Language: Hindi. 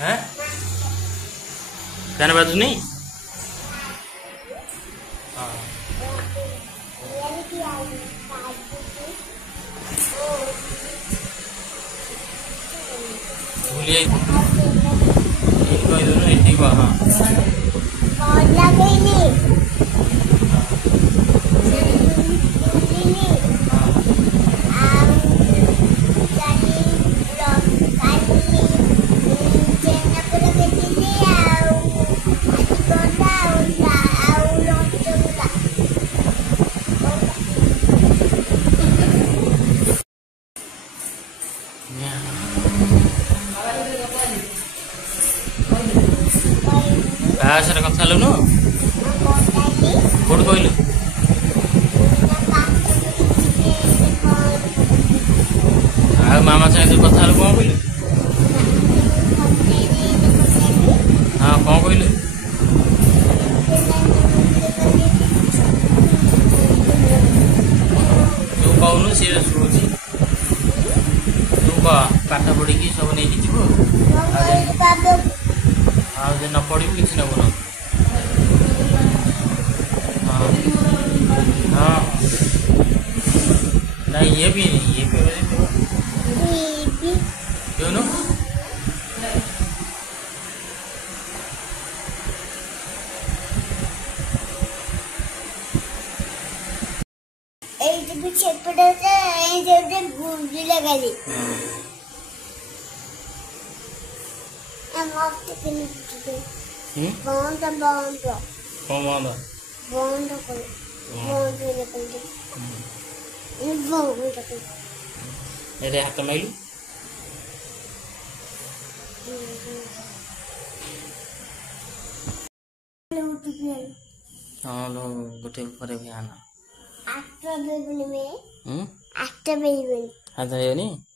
हैं फैन बाजू नहीं हाँ भूलिए इनको इधर एटी को हाँ भाषा कथा लुनु कौन कहलु आ मामा संगे कथा कौन कहलु हाँ कौन कहलु तू कहनु सी शुणुची तू कह पाठ पढ़ी सब नहीं न पढ़ू कि नब न हाँ हाँ नहीं ये भी क्यों नो लगाली हाथ माइलु हाँ गोटे आना हाथ